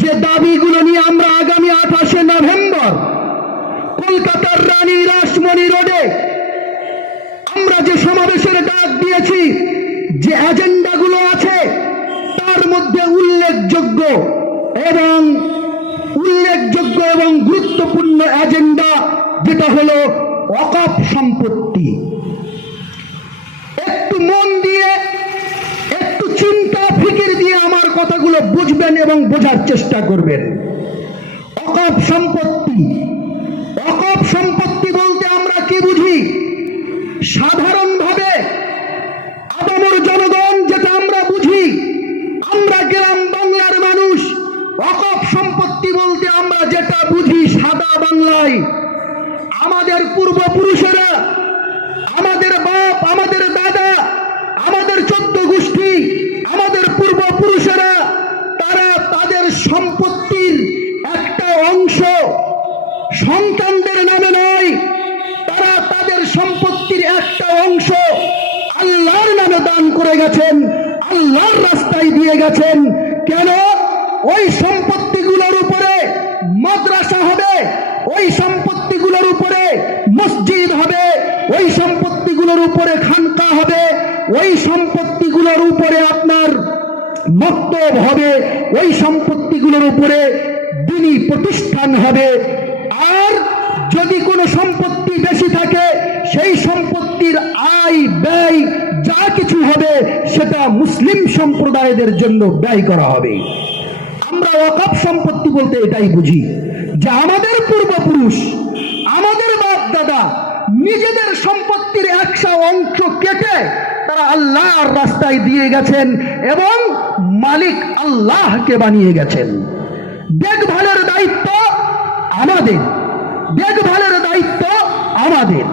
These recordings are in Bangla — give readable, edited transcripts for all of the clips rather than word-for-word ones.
যে দাবিগুলো নিয়ে আমরা আগামী 28শে নভেম্বর কলকাতার রানী রাসমণি রোডে আমরা যে সমাবেশের ডাক দিয়েছি, যে এজেন্ডাগুলো আছে তার মধ্যে উল্লেখযোগ্য এবং গুরুত্বপূর্ণ এজেন্ডা যেটা হলো ওয়াকফ সম্পত্তি। একটু মন দিয়ে, একটু চিন্তা ফিকির দিয়ে আমার কথাগুলো বুঝবেন এবং বোঝার চেষ্টা করবেন। ওয়াকফ সম্পত্তি বলতে আমরা কি বুঝি? সাধারণভাবে আপামর জনগণ যেটা আমরা বুঝি, আমরা গ্রাম বাংলার মানুষ, ওয়াকফ সম্পত্তি বলতে আমরা যেটা বুঝি সাদা বাংলায়, আমাদের পূর্বপুরুষেরা, আমাদের বাপ, আমাদের দাদা, আমাদের 14 গোষ্ঠী, আমাদের পূর্বপুরুষেরা তারা তাদের সম্পত্তির একটা অংশ সন্তানদের নামে নয়, তারা তাদের সম্পত্তির একটা অংশ আল্লাহর নামে দান করে গেছেন, আল্লাহর রাস্তায় দিয়ে গেছেন। কেন? ওই সম্পত্তিগুলোর উপরে মাদ্রাসা হবে, ওই সম্পত্তিগুলোর উপরে মসজিদ হবে, ওই সম্পত্তিগুলোর উপরে খানকা হবে, ওই সম্পত্তিগুলোর উপরে আপনার মক্তব হবে, ওই সম্পত্তিগুলোর উপরে দ্বীনি প্রতিষ্ঠান হবে। আর যদি কোনো সম্পত্তি বেশি থাকে, সেই সম্পত্তির আয় ব্যয় যা কিছু হবে সেটা মুসলিম সম্প্রদায়দের জন্য ব্যয় করা হবে। আমরা ওয়াকফ সম্পত্তি বলতে এটাই বুঝি যে আমাদের পূর্বপুরুষ, আমাদের বাপ দাদা নিজেদের সম্পত্তির একটা অংশ কেটে তারা আল্লাহর রাস্তায় দিয়ে গেছেন এবং মালিক আল্লাহকে বানিয়ে গেছেন। দেখভালের দায়িত্ব আমাদের, দেখভালের দায়িত্ব আমাদের।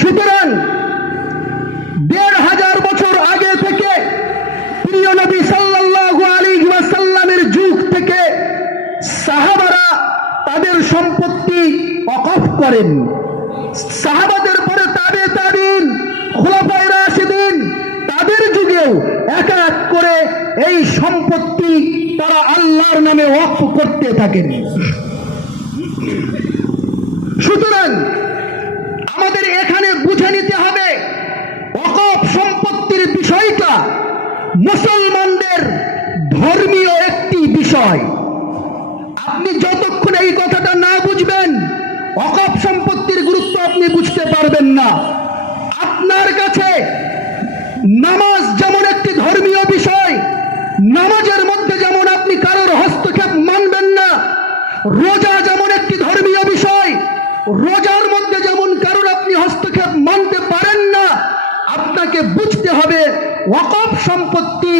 সুতরাং 1500 বছর আগে থেকে প্রিয় নবী সাল্লাল্লাহু আলাইহি ওয়াসাল্লামের যুগ থেকে সাহাবারা তাদের সম্পত্তি ওয়াকফ করেন। সাহাবাদের পরে তাবেঈন, খুলাফায়ে রাশিদিন, তাদের যুগেও এক এক করে এই সম্পত্তি তারা আল্লাহর নামে ওয়াকফ করতে থাকেন। সুতরাং আমাদের এখানে বুঝে নিতে হবে ওয়াকফ সম্পত্তির বিষয়টা মুসলমানদের ধর্মীয় একটি বিষয়। আপনি যতক্ষণ এই কথাটা না বুঝবেন, ওয়াকফ সম্পত্তির গুরুত্ব আপনি বুঝতে পারবেন না। আপনার কাছে নামাজ যেমন একটি ধর্মীয় বিষয়, নামাজের মধ্যে যেমন আপনি কারোর হস্তক্ষেপ মানবেন না, রোজা যেমন একটি ধর্মীয় বিষয়, রোজার মধ্যে যেমন কারোর আপনি হস্তক্ষেপ মানতে পারেন না, আপনাকে বুঝতে হবে ওয়াকফ সম্পত্তি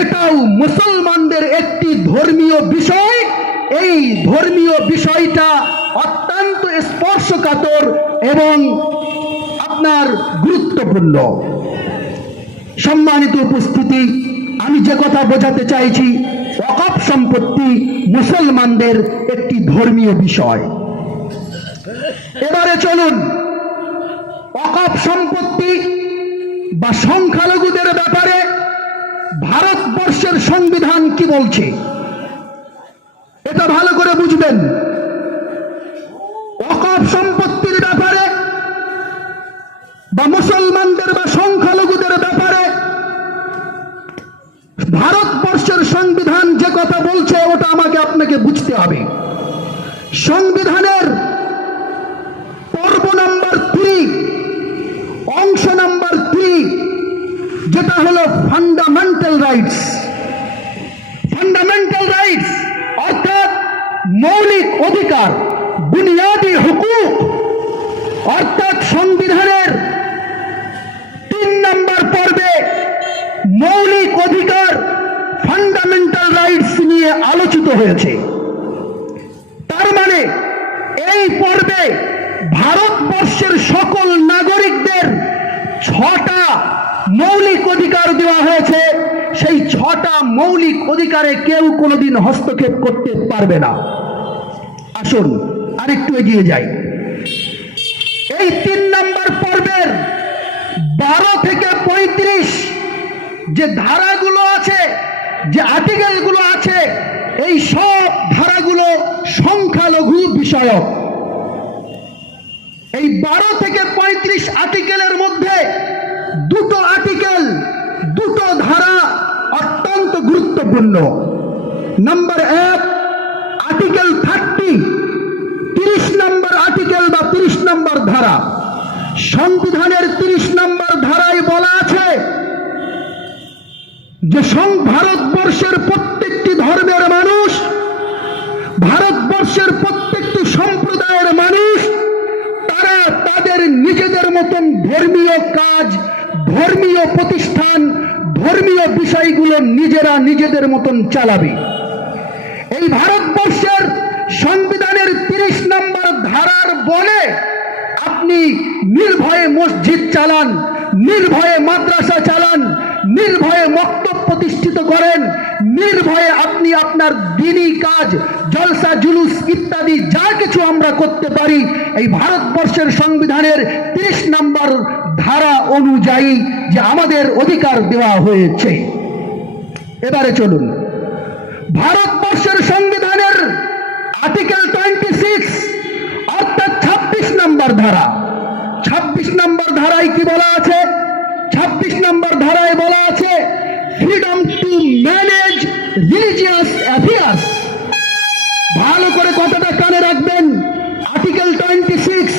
এটাও মুসলমানদের একটি ধর্মীয় বিষয়। এই ধর্মীয় বিষয়টা অত্যন্ত স্পর্শকাতর এবং আপনার গুরুত্বপূর্ণ। সম্মানিত উপস্থিতি, আমি যে কথা বোঝাতে চাইছি, ওয়াকফ সম্পত্তি মুসলমানদের একটি ধর্মীয় বিষয়। এবারে চলুন ওয়াকফ সম্পত্তি বা সংখ্যালঘুদের ব্যাপারে ভারতবর্ষের সংবিধান কি বলছে এটা ভালো করে বুঝবেন। ওয়াকফ সম্পত্তির ব্যাপারে বা মুসলমানদের বা সংখ্যালঘুদের ব্যাপারে ভারতবর্ষের সংবিধান যে কথা বলছে ওটা আমাকে আপনাকে বুঝতে হবে। সংবিধানের পর্ব নাম্বার 3, অংশ নাম্বার 3, যেটা হলো ফান্ডামেন্টাল রাইটস। ফান্ডামেন্টাল রাইটস অর্থাৎ মৌলিক অধিকার, বুনিয়াদি হুকুক, অর্থাৎ সংবিধানের 3 নম্বর পর্বে মৌলিক অধিকার, ফান্ডামেন্টাল রাইটস নিয়ে আলোচিত হয়েছে। তার মানে এই পর্বে ভারতবর্ষের সকল নাগরিকদের 6টা মৌলিক অধিকার দেওয়া হয়েছে। সেই 6টা মৌলিক অধিকারে কেউ কোনোদিন হস্তক্ষেপ করতে পারবে না। আসুন আরেকটু এগিয়ে যাই। এই 3 নম্বর পর্বের 12 থেকে 35 যে ধারাগুলো আছে, যে আর্টিকেলগুলো আছে এই সব ধারাগুলো সংখ্যালঘু বিষয়ক। এই 12 থেকে 35 আর্টিকেলের মধ্যে দুটো আর্টিকেল, দুটো ধারা অত্যন্ত গুরুত্বপূর্ণ। নাম্বার 1 আর্টিকেল 30, 30 নম্বর আর্টিকেল বা 30 নম্বর ধারা। সংবিধানের 30 নম্বর ধারায় বলা আছে যে ভারতবর্ষের প্রত্যেকটি ধর্মের মানুষ, ভারতবর্ষের প্রত্যেকটি সম্প্রদায়ের মানুষ, তারা তাদের নিজেদের মতন ধর্মীয় কাজ, ধর্মীয় প্রতিষ্ঠান, ধর্মীয় বিষয়গুলো নিজেরা নিজেদের মতন চালাবে। এই ভারতবর্ষের সংবিধানের 30 নম্বর ধারার বলে আপনি নির্ভয়ে মসজিদ চালান, নির্ভয়ে মাদ্রাসা চালান, নির্ভয়ে মক্তব প্রতিষ্ঠিত করেন, নির্ভয়ে আপনি আপনার দ্বীনি কাজ, জলসা জুলুস ইত্যাদি যা কিছু আমরা করতে পারি এই ভারতবর্ষের সংবিধানের 30 নম্বর ধারা অনুযায়ী যে আমাদের অধিকার দেওয়া হয়েছে। এবারে চলুন ভারতবর্ষের সংবিধানের আর্টিকেল 26 অর্থাৎ 26 নম্বর ধারা। 26 নম্বর ধারায় কি বলা আছে? 26 নম্বর ধারায় বলা আছে freedom to manage religious affairs. ভালো করে কথাটা কানে রাখবেন। আর্টিকেল 26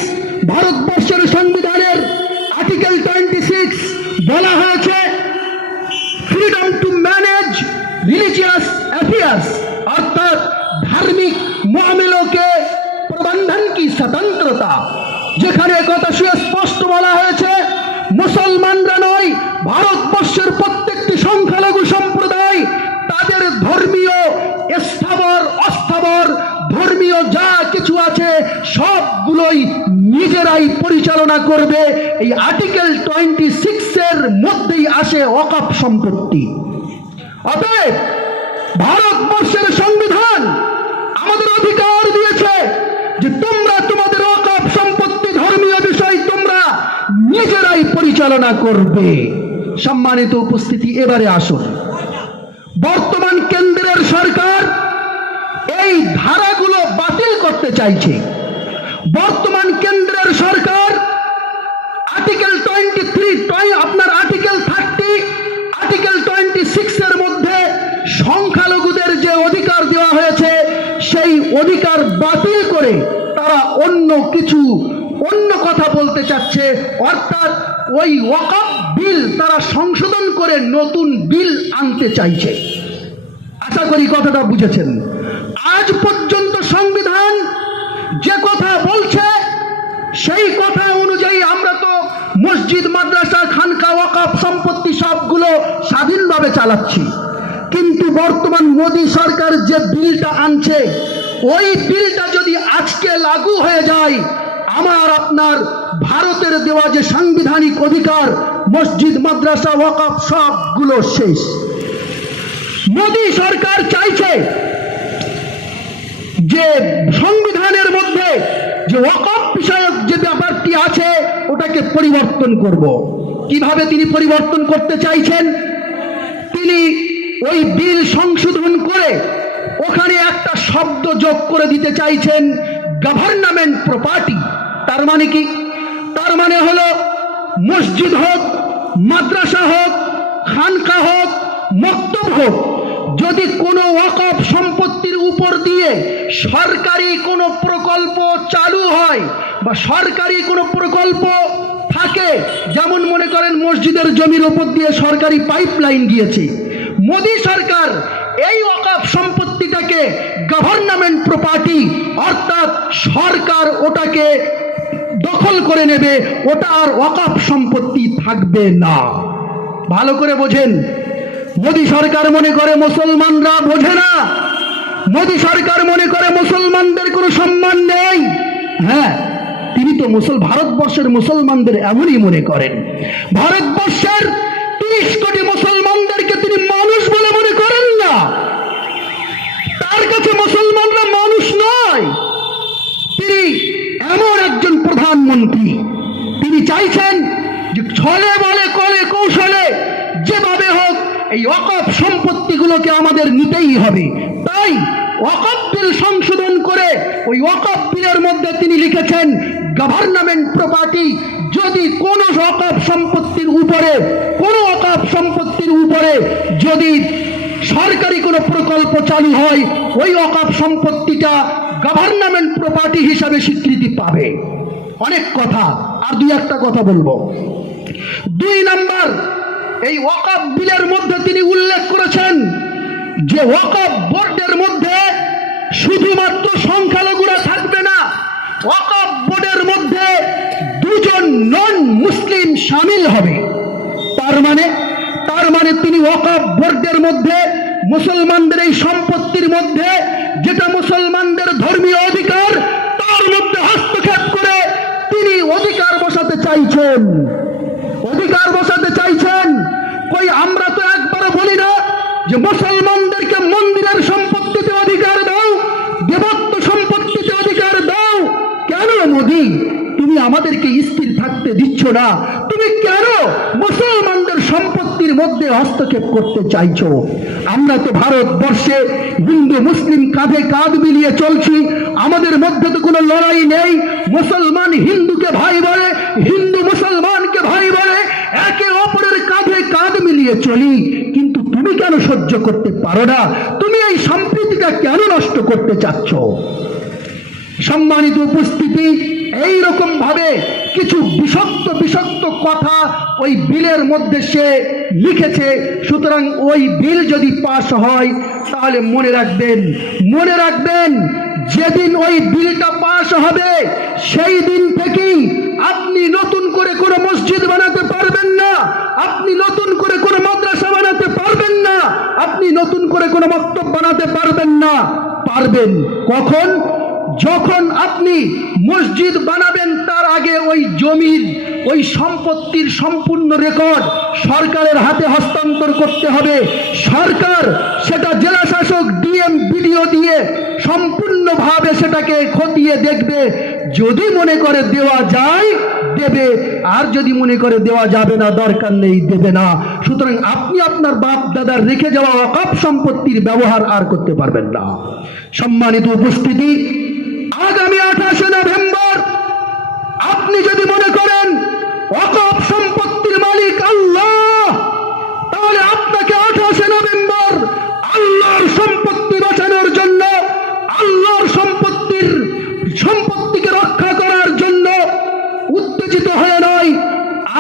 ভারতবর্ষের সংবিধানের আর্টিকেল 26 বলা হয়েছে ফ্রিডম টু ম্যানেজ রিলিজিয়াস অ্যাফেয়ার্स अर्थात धार्मिक मामलों के प्रबंधन की स्वतंत्रता। যেখানে কথা সুস্পষ্ট বলা হয়েছে মুসলমানরা নয়, ভারতবর্ষের প্রত্যেকটি সংখ্যালঘু সম্প্রদায় তাদের ধর্মীয় স্থাবর অস্থাবর ধর্মীয় যা কিছু আছে সবগুলোই নিজেরাই পরিচালনা করবে। এই আর্টিকেল 26 এর মধ্যেই আসে ওয়াকফ সম্পত্তি। অতএব ভারতবর্ষের সংবিধান আমাদের অধিকার দিয়েছে যে তোমরা তোমাদের ওয়াকফ সম্পত্তি ধর্মীয় বিষয় তোমরা নিজেরাই পরিচালনা করবে। সম্মানিত উপস্থিতি, এবারে আসুন বর্তমান কেন্দ্রের সরকার এই ধারাগুলো বাতিল করতে চাইছে। বর্তমান কেন্দ্রের সরকার আর্টিকেল 23 আপনার আর্টিকেল 30 আর্টিকেল 26 এর মধ্যে সংখ্যালঘুদের যে অধিকার দেওয়া হয়েছে সেই অধিকার বাতিল করে তারা অন্য কথা বলতে চাচ্ছে। অর্থাৎ ওই ওয়াকফ বিল তারা সংশোধন করে নতুন বিল আনতে চাইছে। আশা করি কথাটা বুঝেছেন। আজ পর্যন্ত সংবিধান যে কথা বলছে সেই কথা অনুযায়ী আমরা তো মসজিদ, মাদ্রাসা, খানকা, ওয়াকফ সম্পত্তি সবগুলো স্বাধীনভাবে চালাচ্ছি। কিন্তু বর্তমান মোদী সরকার যে বিলটা আনছে ওই বিলটা যদি আজকে লাগু হয়ে যায় আমার আপনার ভারতের দেওয়া যে সাংবিধানিক অধিকার মসজিদ, মাদ্রাসা, ওয়াকফ সবগুলো শেষ। মোদী সরকার চাইছে যে সংবিধানের মধ্যে যে ওয়াকফ বিষয়ক যে ব্যাপারটি আছে ওটাকে পরিবর্তন করব। কিভাবে তিনি পরিবর্তন করতে চাইছেন? তিনি ওই বিল সংশোধন করে ওখানে একটা শব্দ যোগ করে দিতে চাইছেন গভর্নমেন্ট প্রপার্টি। তার মানে কি? তার মানে হলো মসজিদ হোক, মাদ্রাসা হোক, খানকা হোক, মক্তব হোক, যদি কোনো ওয়াকফ সম্পত্তির উপর দিয়ে সরকারি কোনো প্রকল্প চালু হয় বা সরকারি কোনো প্রকল্প থাকে, যেমন মনে করেন মসজিদের জমির উপর দিয়ে সরকারি পাইপলাইন গিয়েছে, মোদী সরকার এই ওয়াকফ সম্পত্তিটাকে গভর্নমেন্ট প্রপার্টি অর্থাৎ সরকার ওটাকে দখল করে নেবে, ওটা আর ওয়াকফ সম্পত্তি থাকবে না। ভালো করে বোঝেন। মোদী সরকার মনে করে মুসলমানরা বোঝে না, মোদী সরকার মনে করে মুসলমানদের কোনো সম্মান নেই। হ্যাঁ, তিনি তো ভারতবর্ষের মুসলমানদের এমনই মনে করেন। ভারতবর্ষের 30 কোটি মুসলমানদেরকে তিনি মানুষ বলে মনে করেন না। তার কাছে মুসলমানরা মানুষ নয়, তিনি এমন একজন প্রধানমন্ত্রী। তিনি চাইছেন যে ছলে বলে কলে কৌশলে যেভাবে হোক এই ওয়াকফ সম্পত্তিগুলোকে আমাদের নিতেই হবে। তাই ওয়াকফ বিল সংশোধন করে ওই ওয়াকফ বিলের মধ্যে তিনি লিখেছেন গভর্নমেন্ট প্রপার্টি, যদি কোনো ওয়াকফ সম্পত্তির উপরে যদি সরকারি কোনো প্রকল্প চালু হয়, ওই ওয়াকফ সম্পত্তিটা গভর্নমেন্ট প্রপার্টি হিসাবে স্বীকৃতি পাবে। অনেক কথা, আর দুই একটা কথা বলবো। 2 নাম্বার, এই ওয়াকফ বিলের মধ্যে তিনি উল্লেখ করেছেন যে ওয়াকফ বোর্ডের মধ্যে শুধুমাত্র সংখ্যালঘুরা থাকবে না, ওয়াকফ বোর্ডের মধ্যে 2 জন নন মুসলিম শামিল হবে। তার মানে তিনি ওয়াকফ বোর্ডের মধ্যে মুসলমানদের এই সম্পত্তির মধ্যে যেটা মুসলমানদের ধর্মীয় অধিকার, তার মধ্যে হস্তক্ষেপ করে তিনি অধিকার বসাতে চাইছেন। কই আমরা তো একবারও বলি না যে মুসলমানদেরকে মন্দিরের সম্পত্তিতে অধিকার দাও, দেবত্ব সম্পত্তিতে অধিকার দাও। কেন মোদি তুমি আমাদেরকে স্থির থাকতে দিচ্ছ না? তুমি কেন মুসলমানদের সম্পত্তির মধ্যে হস্তক্ষেপ করতে চাইছো? আমরা তো ভারতবর্ষে হিন্দু মুসলিম কাঁধে কাঁধ মিলিয়ে চলছি, আমাদের মধ্যে তো কোনো লড়াই নেই। মুসলমান হিন্দুকে ভাই বলে, হিন্দু মুসলমানকে ভাই বলে, একে অপরের কাঁধে কাঁধ মিলিয়ে চলি। কিন্তু তুমি কেন সহ্য করতে পারো না? তুমি এই সম্প্রীতিটা কেন নষ্ট করতে চাচ্ছ? সম্মানিত উপস্থিতি, এইরকম ভাবে কিছু বিষাক্ত কথা ওই বিলের মধ্যে সে লিখেছে। সুতরাং ওই বিল যদি পাস হয় তাহলে মনে রাখবেন যেদিন ওই বিলটা পাস হবে সেই দিন থেকেই আপনি নতুন করে কোনো মসজিদ বানাতে পারবেন না, আপনি নতুন করে কোনো মাদ্রাসা বানাতে পারবেন না, আপনি নতুন করে কোনো মক্তব বানাতে পারবেন না। পারবেন কখন? যখন আপনি মসজিদ বানাবেন তার আগে ওই জমির ওই সম্পত্তির সম্পূর্ণ রেকর্ড সরকারের হাতে হস্তান্তর করতে হবে। সরকার সেটা জেলা শাসক, ডিএম, বিডিও দিয়ে সম্পূর্ণভাবে সেটাকে খতিয়ে দেখবে। যদি মনে করে দেওয়া যায় দেবে, আর যদি মনে করে দেওয়া যাবে না, দরকার নেই, দেবে না। সুতরাং আপনি আপনার বাপ দাদার রেখে যাওয়া ওয়াকফ সম্পত্তির ব্যবহার আর করতে পারবেন না। সম্মানিত উপস্থিতি, আগামী 28 নভেম্বর আপনি যদি মনে করেন ওয়াকফ সম্পত্তির মালিক আল্লাহ, তাহলে আপনাকে 28 নভেম্বর আল্লাহর সম্পত্তি বাঁচানোর জন্য, আল্লাহর সম্পত্তিকে রক্ষা করার জন্য উত্তেজিত হয়ে নয়,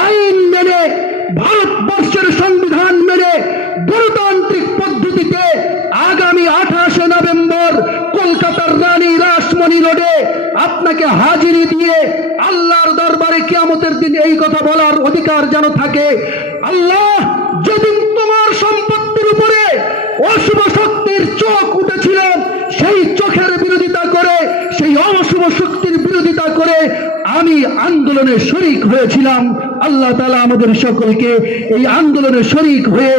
আইন মেনে, ভারতবর্ষের সংবিধান মেনে গণতান্ত্রিক পদ্ধতিতে আগামী 28 নভেম্বর কলকাতার রানী রাসমণি রোডে আপনাকে হাজিরি দিয়ে আল্লাহর দরবারে কিয়ামতের দিন এই কথা বলার অধিকার যেন থাকে, আল্লাহ, যেদিন তোমার সম্পত্তির উপরে অশুভ শক্তির চোখ উঠেছিল, সেই চোখের বিরোধিতা করে, সেই অশুভ শক্তির বিরোধিতা করে আমি আন্দোলনে শরীক হয়েছিলাম। আল্লাহ তাআলা আমাদের সকলকে এই আন্দোলনে শরীক হয়ে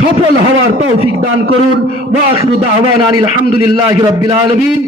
সফল হওয়ার তৌফিক দান করুন। ওয়া আখিরু দাওয়ানা আলহামদুলিল্লাহি রাব্বিল আলামিন।